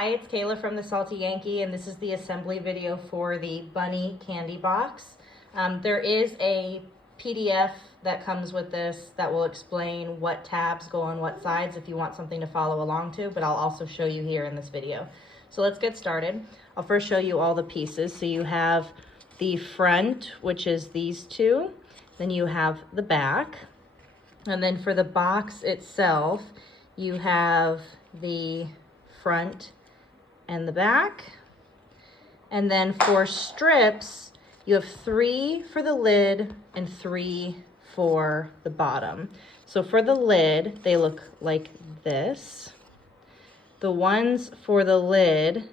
Hi, it's Kayla from the Salty Yankee, and this is the assembly video for the bunny candy box. There is a PDF that comes with this that will explain what tabs go on what sides if you want something to follow along to, but I'll also show you here in this video. So let's get started. I'll first show you all the pieces. So you have the front, which is these two, then you have the back, and then for the box itself, you have the front and the back. And then for strips, you have 3 for the lid and 3 for the bottom. So for the lid, they look like this. The ones for the lid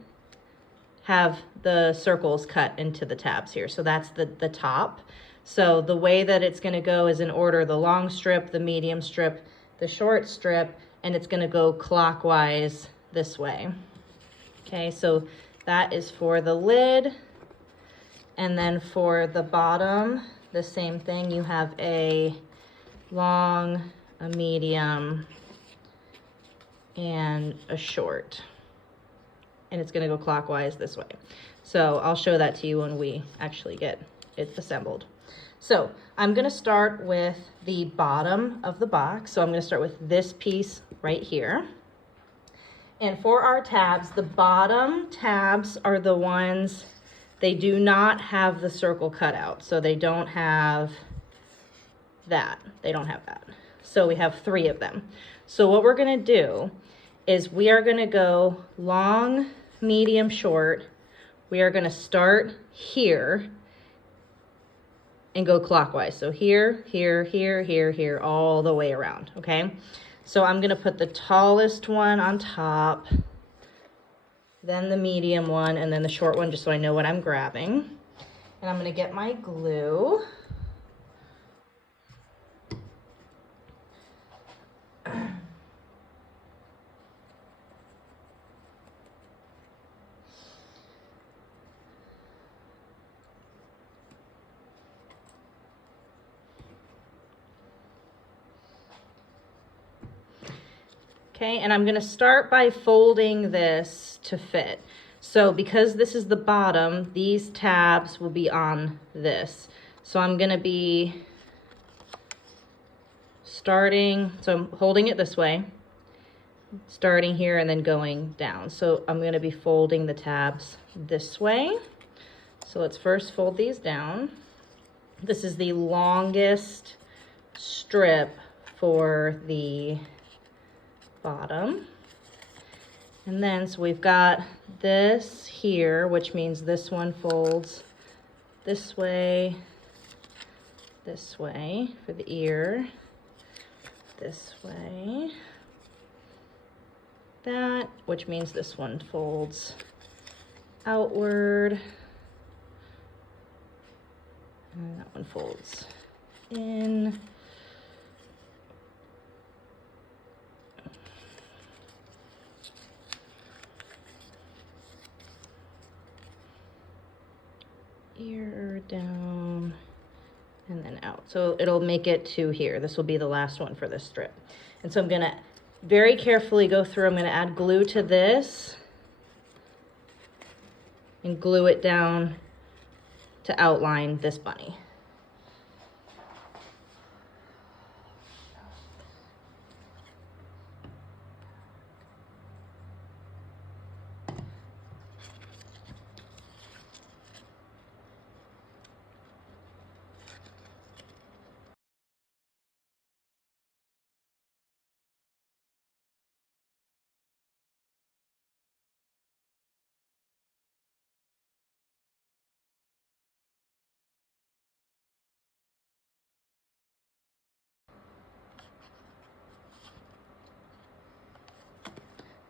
have the circles cut into the tabs here. So that's the top. So the way that it's gonna go is in order: the long strip, the medium strip, the short strip, and it's gonna go clockwise this way. Okay, so that is for the lid. And then for the bottom, the same thing. You have a long, a medium, and a short. And it's gonna go clockwise this way. So I'll show that to you when we actually get it assembled. So I'm gonna start with the bottom of the box. So I'm gonna start with this piece right here. And for our tabs, the bottom tabs are the ones, they do not have the circle cut out. So they don't have that. They don't have that. So we have 3 of them. So what we're gonna do is we are gonna go long, medium, short. We are gonna start here and go clockwise. So here, here, here, here, here, all the way around, okay? So I'm gonna put the tallest one on top, then the medium one, and then the short one, just so I know what I'm grabbing. And I'm gonna get my glue. Okay, and I'm gonna start by folding this to fit. So because this is the bottom, these tabs will be on this. So I'm gonna be starting, so I'm holding it this way, starting here and then going down. So I'm gonna be folding the tabs this way. So let's first fold these down. This is the longest strip for the bottom. And then so we've got this here, which means this one folds this way for the ear, this way, that, which means this one folds outward, and that one folds in. Ear down and then out. So it'll make it to here. This will be the last one for this strip. And so I'm gonna very carefully go through. I'm gonna add glue to this and glue it down to outline this bunny.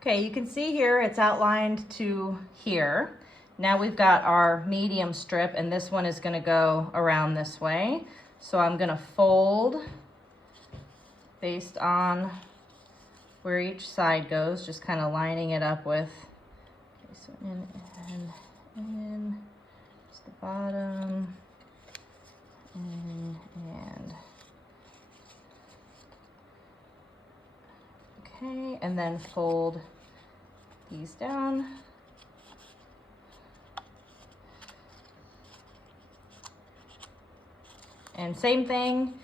Okay, you can see here it's outlined to here. Now we've got our medium strip, and this one is gonna go around this way. So I'm gonna fold based on where each side goes, just kind of lining it up with, okay, so in, it's the bottom, and okay, and then fold these down. And same thing,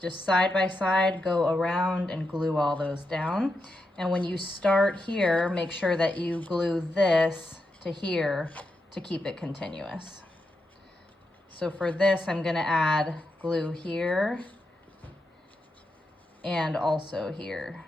just side by side, go around and glue all those down. And when you start here, make sure that you glue this to here to keep it continuous. So for this, I'm gonna add glue here and also here.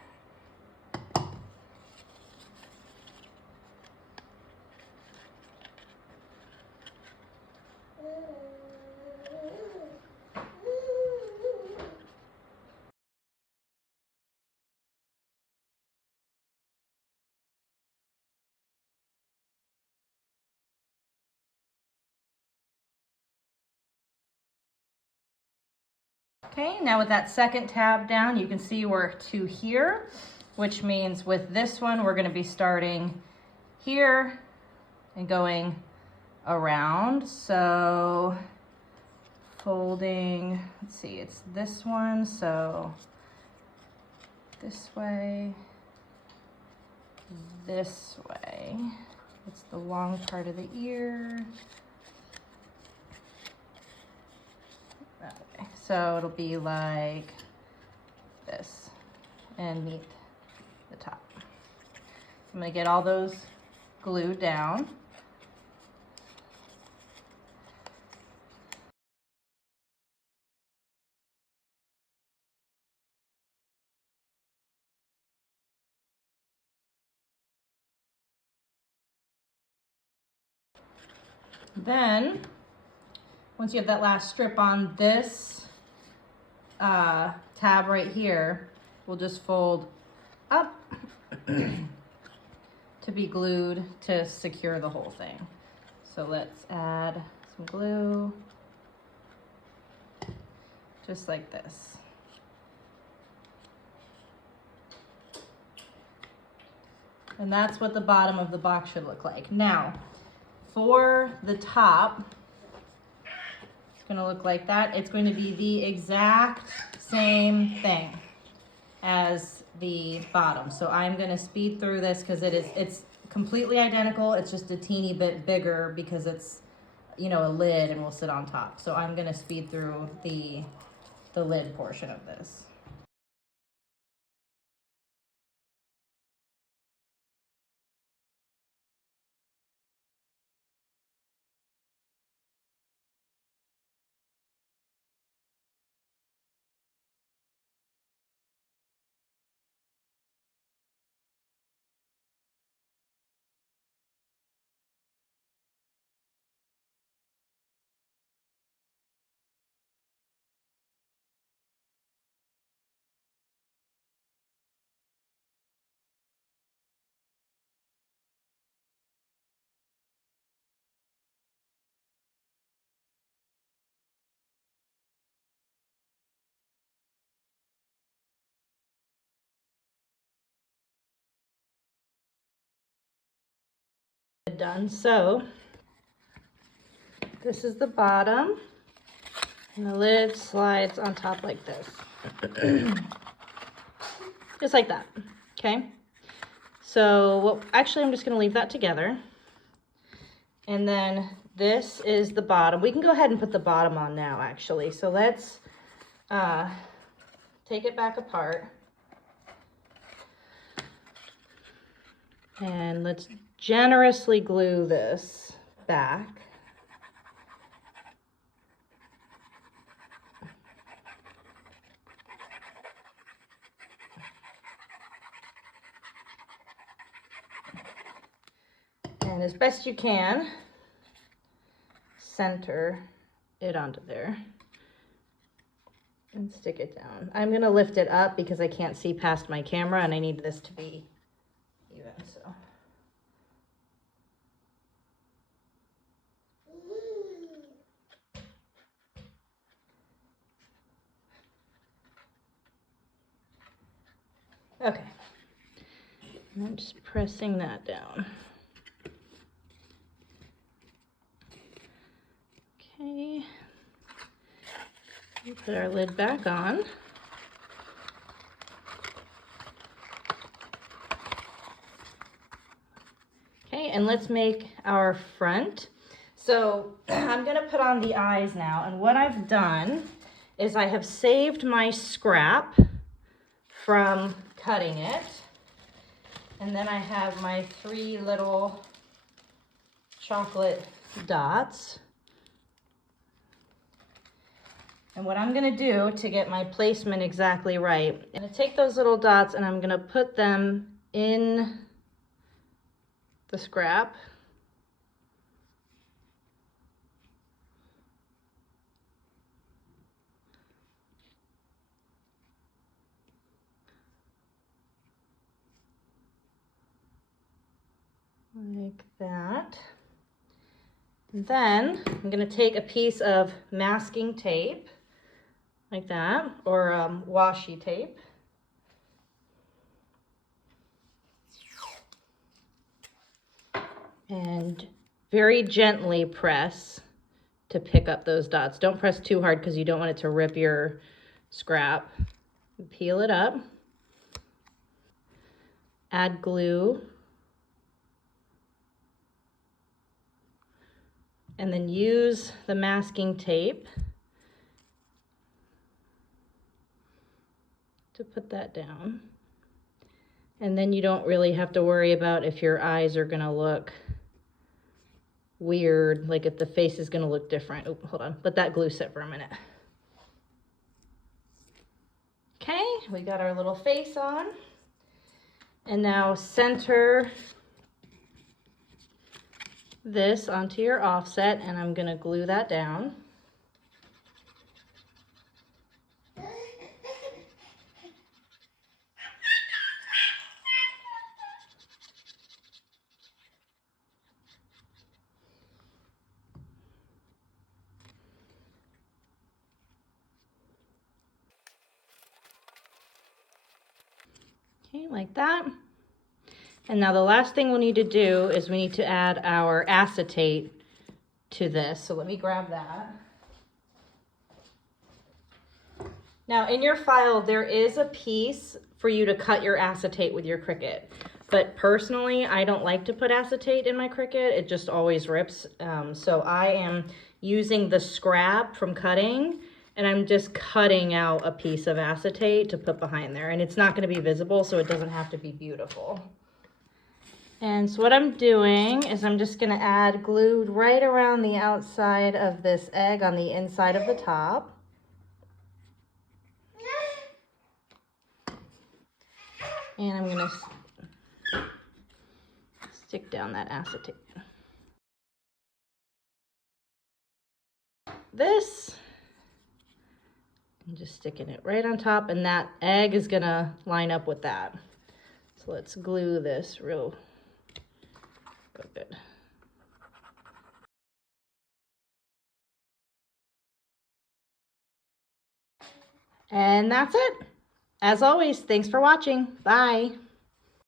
Okay, now with that second tab down, you can see we're to here, which means with this one, we're gonna be starting here and going around. So folding, let's see, it's this one, so this way, this way. It's the long part of the ear. That way. So it'll be like this and meet the top. I'm gonna get all those glued down. Then, once you have that last strip on this tab right here, we'll just fold up to be glued to secure the whole thing. So let's add some glue, just like this. And that's what the bottom of the box should look like. Now, for the top, it's gonna look like that. It's going to be the exact same thing as the bottom. So I'm gonna speed through this because it's completely identical. It's just a teeny bit bigger because it's, you know, a lid and will sit on top. So I'm gonna speed through the lid portion of this. Done. So this is the bottom and the lid slides on top like this. Just like that. Okay, so actually I'm just going to leave that together, and then this is the bottom. We can go ahead and put the bottom on now actually. So let's take it back apart and let's generously glue this back. And as best you can, center it onto there and stick it down. I'm gonna lift it up because I can't see past my camera and I need this to be even, so. Okay, and I'm just pressing that down. Okay, we put our lid back on. and let's make our front. So I'm gonna put on the eyes now, and what I've done is I have saved my scrap from cutting it. And then I have my 3 little chocolate dots. And what I'm gonna do to get my placement exactly right, I'm gonna take those little dots and I'm gonna put them in the scrap. Like that. And then I'm going to take a piece of masking tape, like that, or washi tape. And very gently press to pick up those dots. Don't press too hard because you don't want it to rip your scrap. Peel it up. Add glue. And then use the masking tape to put that down. And then you don't really have to worry about if your eyes are gonna look weird, like if the face is gonna look different. Oh, hold on, let that glue sit for a minute. Okay, we got our little face on. And now center this onto your offset, and I'm gonna glue that down. Okay, like that. And now the last thing we'll need to do is we need to add our acetate to this. So let me grab that. Now in your file, there is a piece for you to cut your acetate with your Cricut. But personally, I don't like to put acetate in my Cricut. It just always rips. So I am using the scrap from cutting, and I'm just cutting out a piece of acetate to put behind there. And it's not gonna be visible, so it doesn't have to be beautiful. And so what I'm doing is I'm just gonna add glue right around the outside of this egg on the inside of the top. And I'm gonna stick down that acetate. This, I'm just sticking it right on top, and that egg is gonna line up with that. So let's glue this real good. And that's it. As always, thanks for watching. Bye.